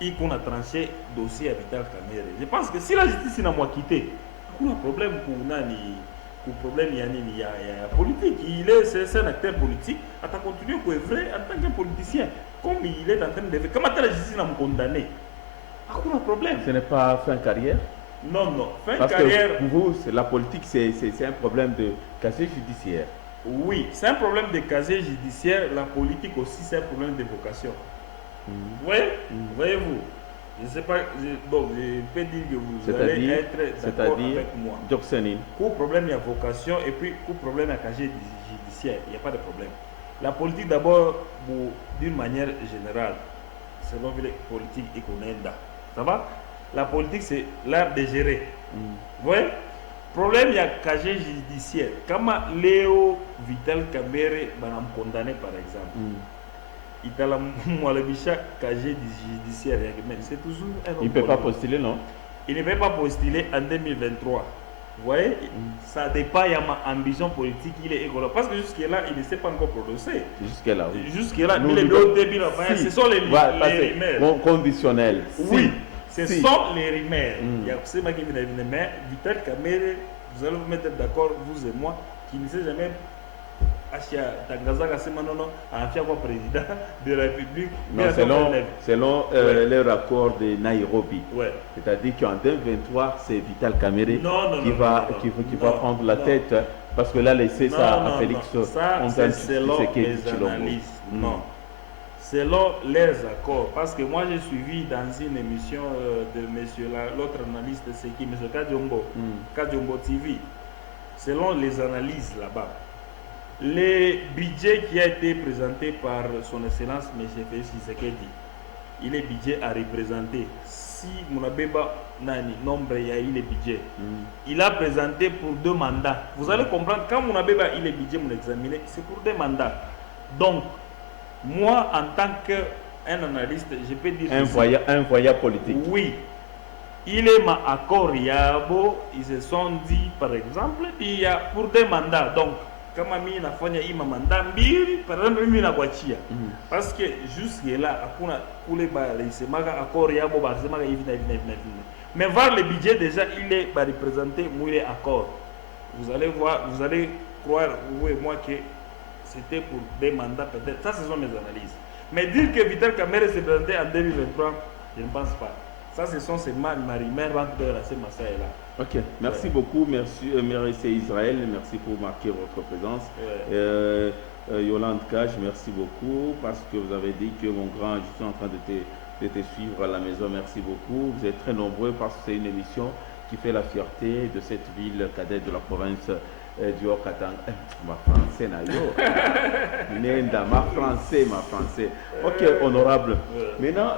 Et qu'on a tranché le dossier à Vital Kamerhe. Je pense que si la justice n'a pas quitté, il y a un problème pour Nani. Le problème, il y a politique. C'est un acteur politique. Il a continué à œuvrer en tant que politicien. Comme il est en train de faire. Comment la justice n'a pas condamné? Il y a un problème. Ce n'est pas fin carrière? Non. Fin Parce carrière. Que pour vous, la politique, c'est un problème de casier judiciaire. Oui, c'est un problème de casier judiciaire. La politique aussi, c'est un problème de vocation. Vous voyez? Voyez-vous? Je ne sais pas, donc je peux dire que vous allez être d'accord avec moi. Pour problème, il y a vocation et puis pour problème, il y a casier judiciaire. Il n'y a pas de problème. La politique, d'abord, d'une manière générale, selon les politiques économiques, ça va? La politique, c'est l'art de gérer. Vous voyez? Problème, il y a casier judiciaire. Comment Léo Vital Kamerhe va nous condamner, par exemple? Il a la casier judiciaire. C'est toujours un il ne peut pas postuler, non? Il ne peut pas postuler en 2023. Vous voyez? Ça dépend de ma ambition politique. Il est écolo. Parce que jusque-là, il ne s'est pas encore prononcé. Jusque-là, oui. Jusque-là, ce sont les rumeurs. Conditionnel. Oui. Ce sont les rumeurs. Il y a ceux qui viennent de mais Vital Kamerhe, vous allez vous mettre d'accord, vous et moi, qui ne sait jamais président de la République. Selon le rapport de Nairobi. C'est-à-dire qu'en 2023, c'est Vital Kamerhe qui va prendre la tête. Parce que là, laissez ça à Félix. Ça, c'est selon les analyses. Non. Selon les accords, parce que moi j'ai suivi dans une émission de monsieur l'autre analyste, c'est qui, monsieur Kadiombo TV, selon les analyses là-bas, le budget qui a été présenté par son excellence monsieur Félix Tshisekedi, il est budget à représenter. Si Mounabeba Nani, nombre il y a eu le budget, il a présenté pour 2 mandats. Vous allez comprendre, quand Mounabeba il est budget, mon examiné, c'est pour 2 mandats. Donc, moi, en tant qu'un analyste, je peux dire... Un voyage politique. Oui. Il est ma accord Yabo, ils se sont dit, par exemple, il y a pour 2 mandats. Donc, comme il y a un mandat, par exemple, il y a parce que jusque-là, pour les accord Yabo, mais voir le budget, déjà, il est représenté, il est accord. Vous allez voir, vous allez croire, vous et moi, que c'était pour 2 mandats peut-être. Ça, ce sont mes analyses. Mais dire que Vital Kamerhe s'est présenté en 2023, je ne pense pas. Ça, ce sont ces rumeurs entre la CMASA et là. Ok, merci beaucoup, merci Israël, merci pour marquer votre présence. Yolande Cage, merci beaucoup parce que vous avez dit que mon grand, je suis en train de te suivre à la maison, merci beaucoup. Vous êtes très nombreux parce que c'est une émission qui fait la fierté de cette ville cadette de la province du Haut-Katanga. Ma français, ma français. Ok, honorable. Maintenant,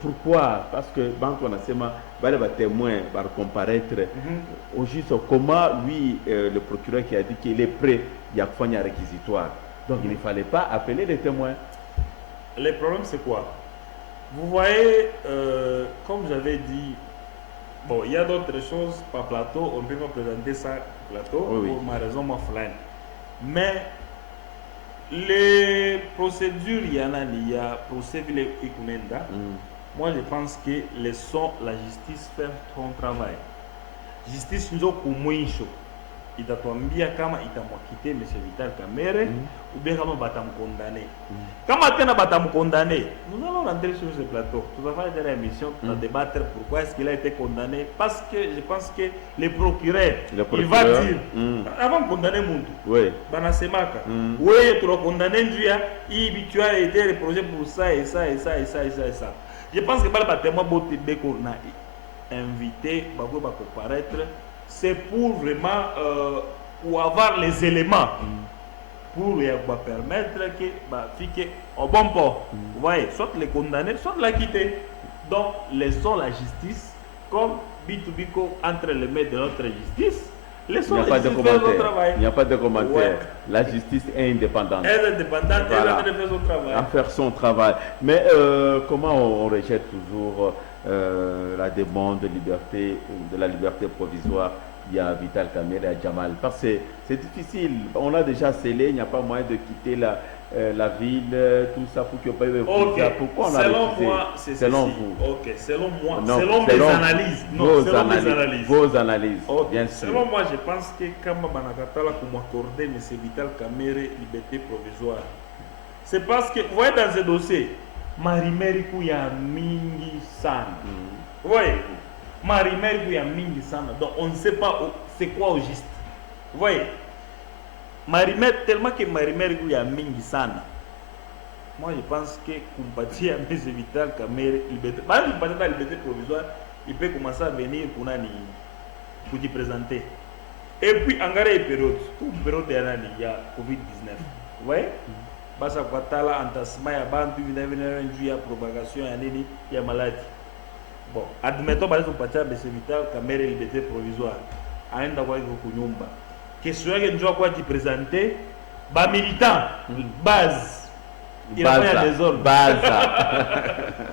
pourquoi? Parce que Banco Nasema va témoin, va comparaître au juste comment lui, le procureur qui a dit qu'il est prêt, il y a fait un réquisitoire. Donc il ne fallait pas appeler les témoins. Le problème c'est quoi? Vous voyez, comme j'avais dit, bon, il y a d'autres choses par plateau, on peut pas présenter ça plateau pour ma raison, ma flaine. Mais les procédures, il y a procédure Ikunenda. Moi, je pense que laissons la justice faire son travail. Justice nous a kumwisho. Itatuambia kama itamwakite M. Vital Kamerhe ou bien kama batamkondamner. Kama tena batamkondamner, nous allons rentrer sur ce plateau. Tout à fait dans l'émission, on va débattre pourquoi est-ce qu'il a été condamné. Parce que je pense que le procureur, il va dire, avant de condamner Muntu, Banasemaka, oui, tu l'as condamné, tu as été reproché pour ça et ça et ça et ça et ça et ça. Je pense que le témoin qu'on a invité, va comparaître. C'est pour vraiment pour avoir les éléments pour permettre que au bon port, vous voyez, soit les condamner, soit la quitter. Donc laissons la justice comme Bitubico entre les mains de notre justice. Laissons la justice faire son travail. Il n'y a pas de commentaire. La justice est indépendante. Elle est indépendante, voilà. Elle fait son travail. À faire son travail. Mais comment on rejette toujours la demande de la liberté provisoire? Il y a Vital Kamerhe et Jamal. Parce que c'est difficile. On a déjà scellé, il n'y a pas moyen de quitter la ville, tout ça pour qu'il n'y ait pas de visa. Pourquoi on a selon refusé? moi, c'est selon ceci. vous. Ok, selon moi, Non, selon mes analyses. Non, selon mes analyses. Vos analyses, Okay. bien sûr. Selon moi, je pense que Kamba Banakatala pour m'accorder M. Vital Kamerhe liberté provisoire. C'est parce que, vous voyez dans ce dossier, Marimeriku ya mingi sana. Vous voyez, Marimeriku ya mingi sana. Donc on ne sait pas c'est quoi au juste. Vous voyez, tellement que Marimeriku ya mingi sana. Moi je pense que Kumpatia M. Vital Kamerhe liberté. Par exemple, la liberté provisoire, il peut commencer à venir pour y présenter. Et puis en garde période, toute période il y a Covid-19. Vous voyez? Basa kwatala antasma ya bantu vina propagation ya nini ya maladie. Bon, admettons par exemple patia M. Vital Kamerhe liberté provisoire. Aenda kwa hivyo kunyumba. Question yake njoo kwa jipresenter ba militant base. Il a fait un désordre.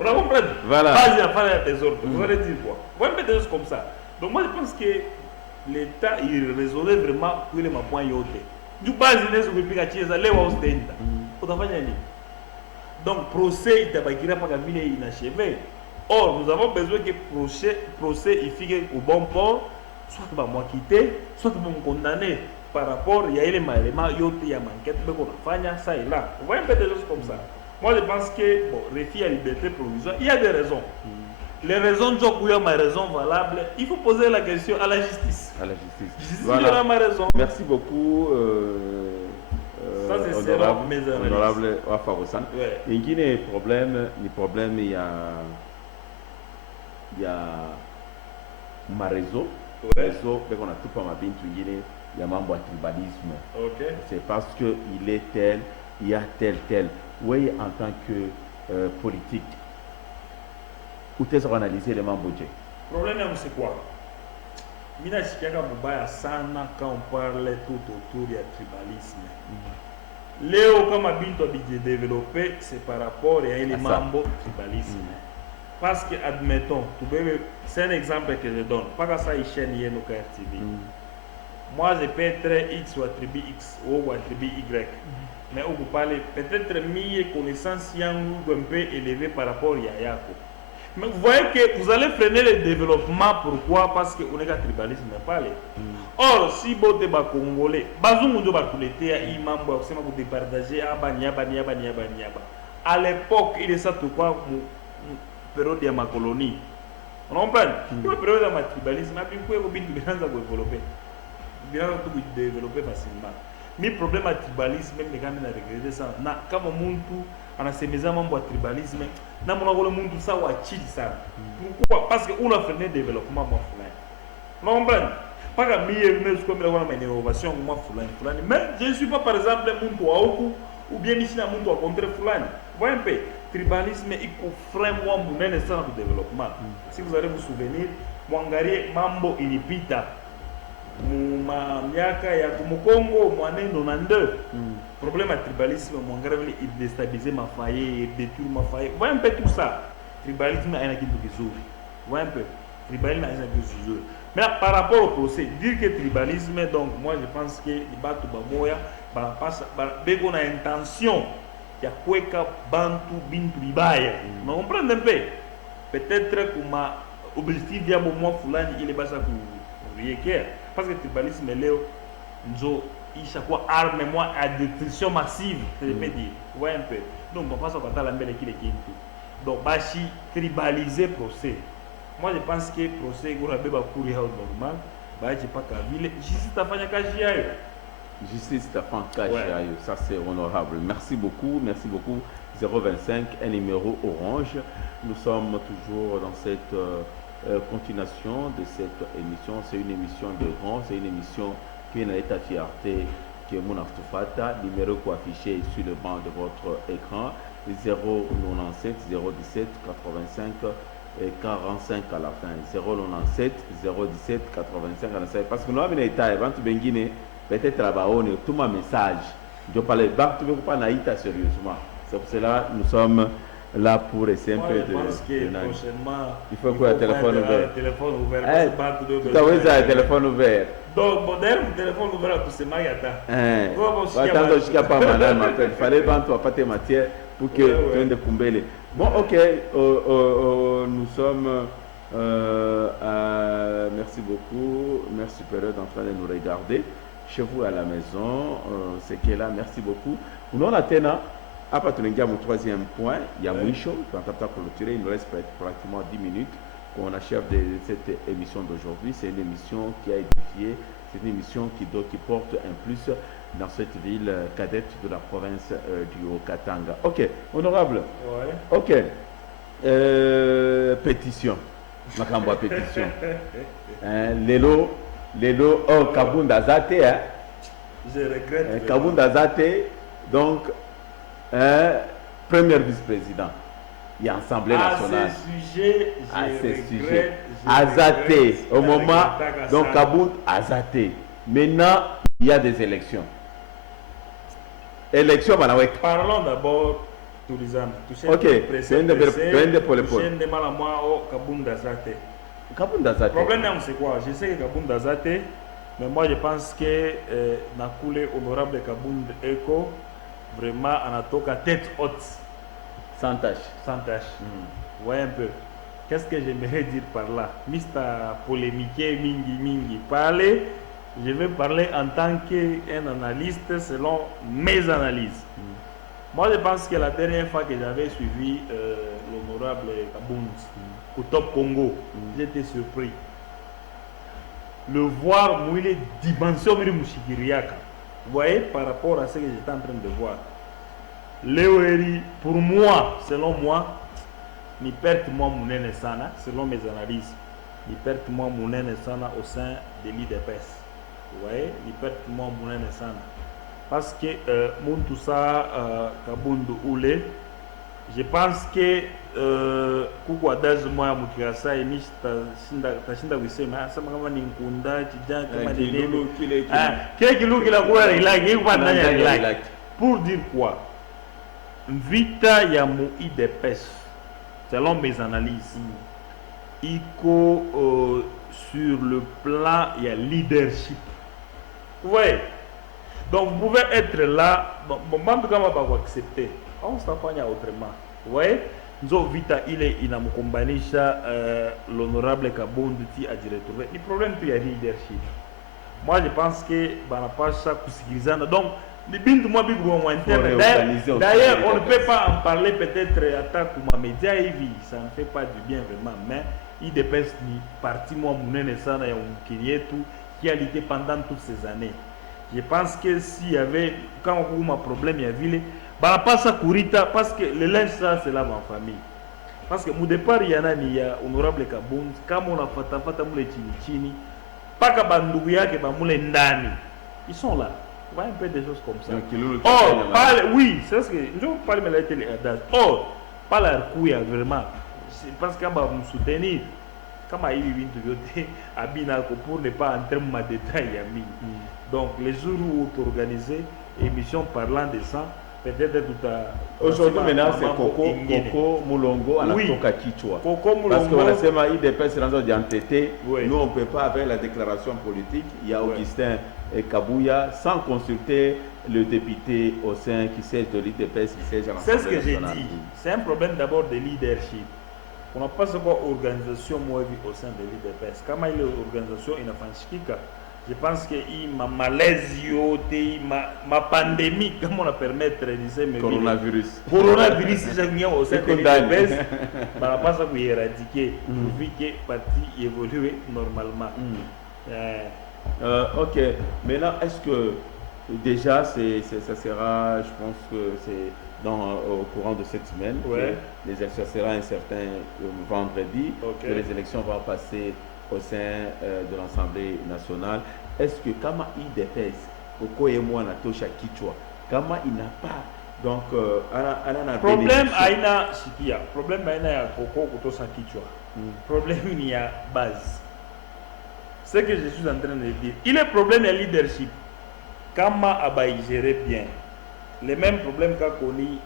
On a compris? Voilà. Base il a fait un désordre. Vous allez dire quoi? Vous voyez des choses comme ça. Donc moi je pense que l'État il raisonnait vraiment pour les points yote. Du base il est kupiga chiza leo ostenda. Utafanya nini? Donc procès itabakira pas vile inachevé. Or nous avons besoin que procès il figue au bon port, soit va moi quitter, soit va me condamner par rapport il y a les éléments yote ya enquête qu'on fanya ça et là. Vous voyez un peu des choses comme ça. Moi je pense que bon, refus à liberté provisoire, il y a des raisons. Les raisons de Jokuya, ma raison valable, il faut poser la question à la justice. À la justice. Justice, Voilà. il aura ma raison. Merci beaucoup. Ça, c'est honorable Wafarosan. Ouais. Il y a un problème, il y a ma réseau. Réseau, qu'on a tout pas ma bintu, il y a membre tribalisme. Ok. C'est parce qu'il est tel, il y a tel. Oui, en tant que politique, où tu as analysé les membres budget. Le problème, c'est quoi? Mina Chikaka Mubaya Sana quand on parle tout autour du tribalisme. Léo, comme Abinto a développé, c'est par rapport à les membres tribalisme. Parce que, admettons, c'est un exemple que je donne. Pas que ça, il chaîne au KRTV. Moi, je peux être X ou attribut X ou attribut Y. Mais on peut parler, peut-être mes connaissances un peu élevées par rapport à Yako. Mais vous voyez que vous allez freiner le développement. Pourquoi? Parce qu'on est tribalisme. Or, si vous êtes congolais, à l'époque, il est ça tout quoi, période de ma colonie. On comprend. Il faut prévoir le tribalisme, mais il faut développer. Il faut développer facilement. Mais le problème du tribalisme, même quand on a regretté ça, quand on monte on a ces maisons membres de tribalisme, on a monde ça ou chill ça. Pourquoi? Parce qu'on a fait un développement moi fulani. On comprend. Pas que mais comme une innovation moi fulani. Mais je ne suis pas par exemple un monde ou bien ici un monde contre fulani. Voyez un peu. Tribalisme il freine moi mon essence de développement. Si vous allez vous souvenir, Mwangari mambo ilipita. Miaka ya Congo mwane 92. Problème à tribalisme, Mwangari il déstabiliser ma faille, il détruire ma faille. Voyez un peu tout ça. Tribalisme a un qui nous voyez un peu. Tribalisme a un qui nous. Mais par rapport au procès, dire que tribalisme, donc moi je pense que les Batu Bamoya, on a intention ya kuweka bantu bintu vibaya. Na comprendre un peu. Peut-être kuma objectif ya moi fulani ile basa kuyeker parce que tribalisme leo nzo isha kwa arme moi à destruction massive, je peux dire. Vous voyez un peu. Donc on passe au katala mbele kile kintu. Donc bashi tribaliser procès. Moi je pense que procès gora beba kuri hao normal, baje paka vile justice tafanya kazi yayo. Justice Stéphane Kachiayo, ça c'est honorable. Merci beaucoup. 025, un numéro orange. Nous sommes toujours dans cette continuation de cette émission. C'est une émission de rang, c'est une émission qui est ta fierté, qui est mon artefata. Numéro affiché sur le banc de votre écran 097 017 85 et 45 à la fin. 097 017 85 45. Parce que nous avons une état, avant tout Benguine. Peut-être là-bas, on est tout ma message. Je parlais pas naïta sérieusement. C'est pour cela que nous sommes là pour essayer un peu de. Il faut que le téléphone ouvert. Tout à l'heure, le téléphone ouvert. Donc, moderne, le téléphone ouvert pour ce magata. Attends, je ne pas madame. Il fallait vendre pas tes matières pour que tu viennes de Kumbele. Bon, ok. Nous sommes. Merci beaucoup. Merci supérieur en train de nous regarder. Chez vous à la maison, c'est qu'elle là, merci beaucoup. Nous on a tena, après tu n'as mon troisième point, il y a Mouicho, quand tu as clôturé, il nous reste pratiquement 10 minutes qu'on achève de cette émission d'aujourd'hui. C'est une émission qui a édifié, c'est une émission qui porte un plus dans cette ville cadette de la province du Haut-Katanga. Ok, honorable. Ouais. Ok. Pétition. Makambo pétition. Lelo, oh, Kabunda Zate, hein? Je regrette. Kabunda Zate, donc, premier vice-président. Il y a Assemblée nationale. À ce sujet, Azate, au moment, donc Kabunda Azate. Maintenant, il y a des élections. Élections, Manawek. Parlons d'abord tourisme. Ok, c'est une de pour les pôles. Kabunda Zate. Le problème c'est quoi? Je sais que Kabunda Zate, mais moi je pense que Nakule honorable Kabunda Eko, vraiment on a toqué tête haute. Sans tâche. Sans tâche. Ouais un peu. Qu'est-ce que j'aimerais dire par là? Mister polémiquer mingi parler. Je vais parler en tant qu'un analyste selon mes analyses. Moi je pense que la dernière fois que j'avais suivi l'honorable Kabunda au Top Congo, j'étais surpris. Le voir mouiller dimension de Mouchikiriaka. Vous voyez, par rapport à ce que j'étais en train de voir. Léoeri, pour moi, selon moi, ni perte moi mon sana, selon mes analyses, ni perte moi mon sana au sein de l'IDPS. Vous voyez, ni perte moi mon sana. Parce que mon tout ça, Kabundu Oule, je pense que kukwa dazi moya mukirasa imishi tashinda kusema sema kama ni nkunda kijana kama ni neno kile kilu kila kwa relax iko ndani ya relax pour dire quoi vita ya mu IDPS selon mes analyses iko sur le plan il y a leadership ouais donc vous pouvez être là bon mambo kama ba accepter on s'afanya autrement ouais nzo vita ile inamkumbanisha l'honorable Kabunda ti ajiretrouver ni problème tu ya leadership. Moi je pense que banapasha kusikilizana donc ni bintu moi bigu wa interne d'ailleurs on ne peut pas en parler peut-être attaque ou média hivi ça ne fait pas du bien vraiment mais IDPS ni parti moi munene sana ya Mkinyetu qui a lutté pendant toutes ces années. Je pense que s'il y avait quand on a un problème il y a ville bah pas ça kurita parce que le linge ça c'est là ma famille. Parce que mon départ il y en a ni ya honorable Kabund kama on a fata mule chini paka bandugu yake ba mule ndani. Ils sont là. On voit un peu des choses comme ça. Oui, c'est ce que je parle mais la télé. Pas la couille vraiment. C'est parce qu'on va me soutenir. Comme il vient de voter à Binako pour ne pas entrer dans les détails. Donc les jours où tu organises émission parlant de ça, peut-être tout à. Aujourd'hui maintenant c'est Coco Moulongo à la Toka Kichwa. Coco Moulongo. Parce qu'on a seulement IDPS dans d'entité. Nous on ne peut pas avec la déclaration politique. Il y a Augustin et Kabouya sans consulter le député au sein qui siège de l'IDPS qui siège à l'Assemblée nationale. C'est ce que j'ai dit. C'est un problème d'abord de leadership. On n'a pas seulement organisation moi au sein de l'IDPS. Quand il y a l'organisation il n'a pas chiquika. Je pense que ma malaise ma pandémie comment on a permettre de dire coronavirus j'ai mis au sein de l'IDPS bah pas ça pour éradiquer pour vite que parti évoluer normalement. Ok, maintenant est-ce que déjà ça sera, je pense que c'est au courant de cette semaine, les élections sera un certain vendredi, que les élections vont passer au sein de l'Assemblée nationale. Est-ce que Kama IDPS, Koko et moi, Natosha Kichwa, Kama il n'a pas donc problème aina Shikia, problème aina Koko Kotosa Kichwa, problème il y a base. Ce que je suis en train de dire, il est problème de leadership. Kama a géré bien. Les mêmes problèmes qu'a connu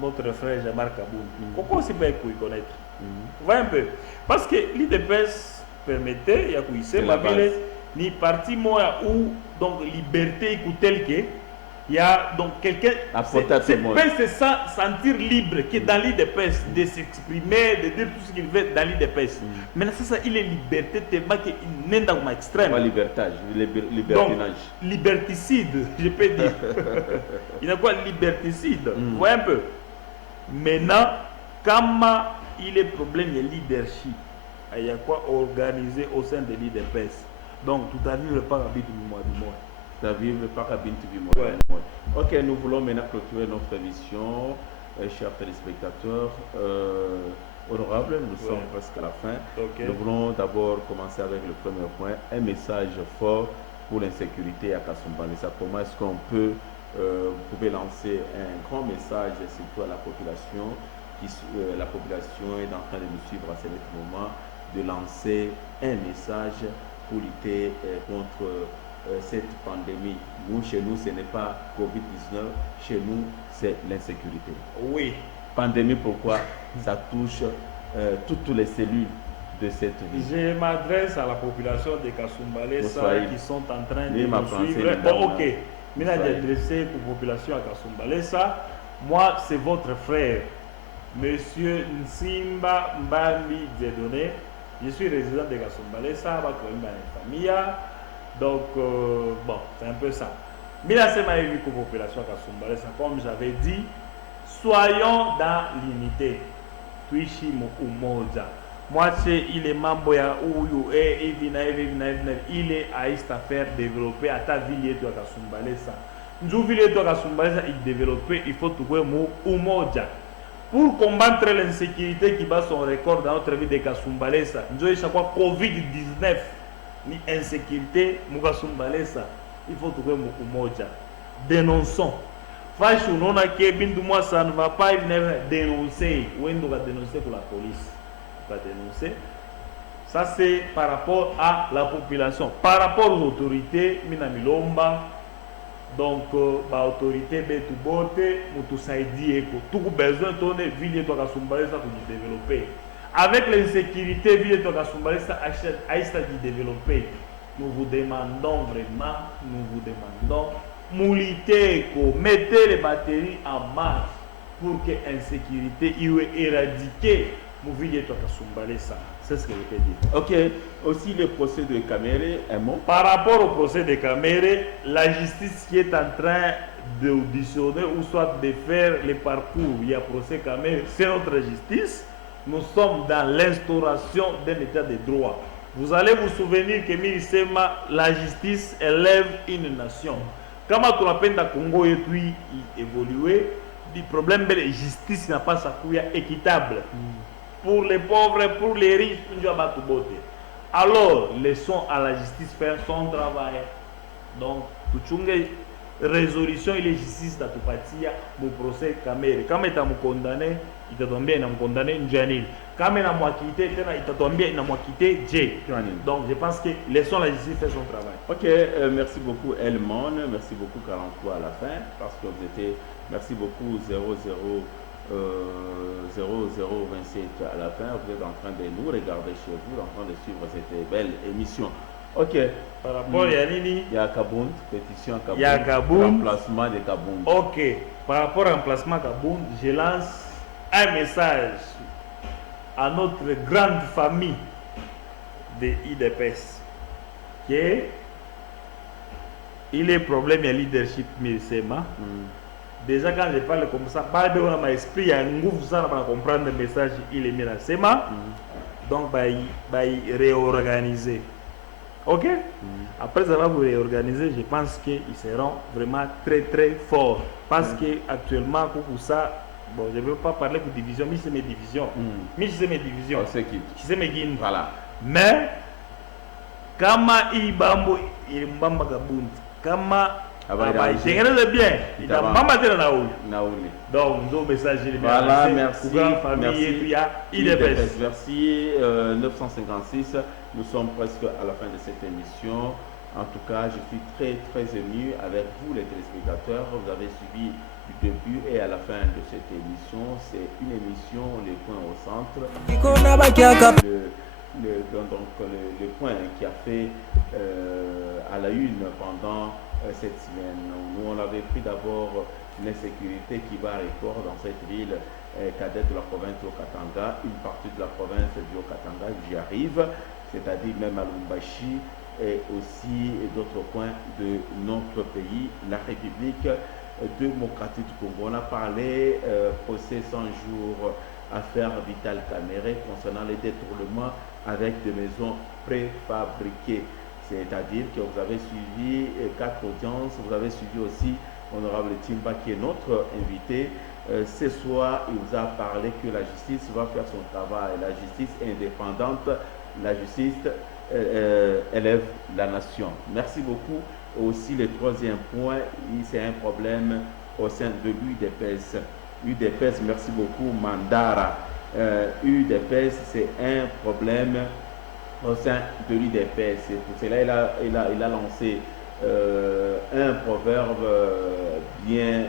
notre frère Jean-Marc Kaboul. Pourquoi aussi pas y connaître? Vous voyez un peu? Parce que l'IDPS permettait, il y a ma ville, ni parti moi où donc liberté écoutelle que il y a donc quelqu'un peut se sentir libre que dans l'IDPS de s'exprimer, de dire tout ce qu'il veut dans l'IDPS. Maintenant ça il est liberté tellement qu'il n'est dans ma extrême. Libertinage. Donc liberticide, je peux dire. Il y a quoi liberticide? Vous voyez un peu? Maintenant, comment il est problème de leadership? Il y a quoi organiser au sein de l'IDPS? Donc tout à l'heure pas habiter du mois du mois. Ok, nous voulons maintenant clôturer notre émission, chers téléspectateurs. Honorables, nous sommes presque à la fin. Nous voulons d'abord commencer avec le premier point, un message fort pour l'insécurité à Kasumbalesa. Comment est-ce qu'on peut, vous pouvez lancer un grand message surtout à la population, la population est en train de nous suivre à ce moment, de lancer un message pour lutter contre cette pandémie. Nous, chez nous, ce n'est pas Covid-19, chez nous, c'est l'insécurité. Oui. Pandémie, pourquoi? Ça touche toutes les cellules de cette vie. Je m'adresse à la population de Kasumbalesa qui sont en train de nous suivre. Ok. Maintenant, j'ai adressé pour la population à Kasumbalesa. Moi, c'est votre frère, Monsieur Nsimba Mbambi Dieudonné. Je suis résident de Kasumbalesa, ma famille. Donc, bon, c'est un peu ça. Mais là, c'est ma vie pour la population Kasumbalesa. Comme j'avais dit, soyons dans l'unité. Tuishi Umoja. Moi, c'est il est membre ya Uyu et il est à cette affaire développer à ta ville et toi Kasumbalesa. Nous ville et toi Kasumbalesa il développer, il faut trouver mot Umoja. Pour combattre l'insécurité qui bat son record dans notre ville de Kasumbalesa. Nous avons chaque fois Covid-19 ni insécurité Kasumbalesa. Il faut trouver mot Umoja. Dénonçons. Fâche ou non à Kébin du mois ça ne va pas, il ne dénoncer. Où est-ce qu'on va dénoncer pour la police? Dénoncer. Ça c'est par rapport à la population. Par rapport aux autorités, Minamilomba, donc autorité Betubote, Mutusaidi Eko, tout besoin de ville de Kasumbalesa pour développer. Avec l'insécurité, ville de Kasumbalesa a de développer. Nous vous demandons vraiment, mouliter, mettez les batteries en marche pour que l'insécurité soit éradiquée. C'est ce que je peux dire. Ok, aussi le procès de Kamere est mort. Par rapport au procès de Kamere, la justice qui est en train d'auditionner ou soit de faire les parcours, il y a procès Kamere, c'est notre justice. nous sommes dans l'instauration d'un état de droit. Vous allez vous souvenir que Mirisema, la justice élève une nation. Quand on appelle le Congo et puis évoluer, le problème de la justice n'a pas sa couille équitable. Pour les pauvres, pour les riches, alors laissons à la justice faire son travail. Donc, résolution et la justice d'Atupatia, mon procès Kamere. Quand tu as condamné, il t'a tombé, il a condamné Njanil. Quand tu as quitté, il t'a tombé, il a quitté J. Donc, je pense que laissons la justice faire son travail. Ok, merci beaucoup Elmon, merci beaucoup 43 à la fin, parce que vous étiez, merci beaucoup 0027 à la fin, vous êtes en train de nous regarder chez vous, en train de suivre cette belle émission. Ok. Par rapport à Nini, il y a Kabound, pétition Kabound. Il y a Kabound. Remplacement de Kabound. Ok. Par rapport au remplacement Kabound, je lance un message à notre grande famille de IDPS. Que il est problème de leadership Mirisema. Déjà quand je parle comme ça, pas de mon esprit, il y a un groupe ça pour comprendre le message il est Mirisema. Donc il réorganiser. Ok. Après ça va vous réorganiser, je pense qu'ils seront vraiment très très forts. Parce que actuellement pour ça, bon, je ne veux pas parler de division, mais c'est mes divisions. Mais c'est mes divisions. C'est mes guines. Voilà. Mais kama ibambo mbamba Kabound, kama c'est bien. Il a maman de Naouli. Donc nos messages voilà, merci. Famille et puis à IDPS. Merci 956. Nous sommes presque à la fin de cette émission. En tout cas, je suis très très ému avec vous les téléspectateurs. Vous avez suivi du début et à la fin de cette émission. C'est une émission, les points au centre. Le point qui a fait à la une pendant cette semaine. Nous, on avait pris d'abord l'insécurité qui va record dans cette ville cadette de la province du Haut-Katanga, une partie de la province du Haut-Katanga, j'y arrive, c'est-à-dire même à Lubumbashi et aussi d'autres points de notre pays, la République démocratique du Congo. On a parlé procès 100 jours, affaire Vital Kamerhe concernant les détournements avec des maisons préfabriquées. C'est-à-dire que vous avez suivi 4 audiences, vous avez suivi aussi Honorable Timba qui est notre invité. Ce soir, il vous a parlé que la justice va faire son travail. La justice est indépendante, la justice élève la nation. Merci beaucoup. Aussi, le troisième point, c'est un problème au sein de l'UDPS. UDPS, merci beaucoup, Mandara. UDPS, c'est un problème au sein de l'UDPS. C'est pour cela il a lancé un proverbe bien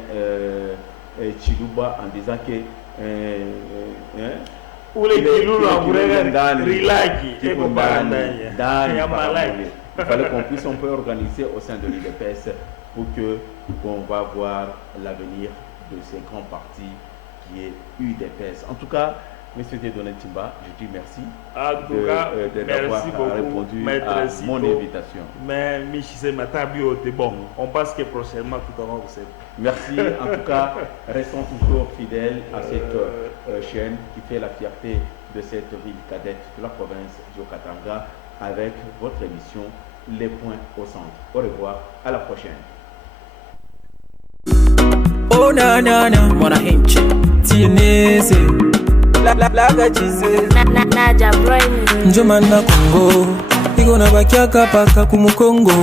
Chiluba en disant que il fallait qu'on puisse un peu organiser au sein de l'UDPS pour qu'on va voir l'avenir de ces grands partis qui est UDPS. En tout cas, Monsieur Théodonin Timba, je dis merci d'avoir répondu à mon invitation. Mais bon, on pense que prochainement tout le monde vous sait. Merci. En tout cas, restons toujours fidèles à cette chaîne qui fait la fierté de cette ville cadette de la province du Haut-Katanga avec votre émission Les Points au Centre. Au revoir, à la prochaine. Oh na na na, mwana hinchi tienese la chize Naja Broini njoma na Kongo iko na bakiaka paka kumukongo.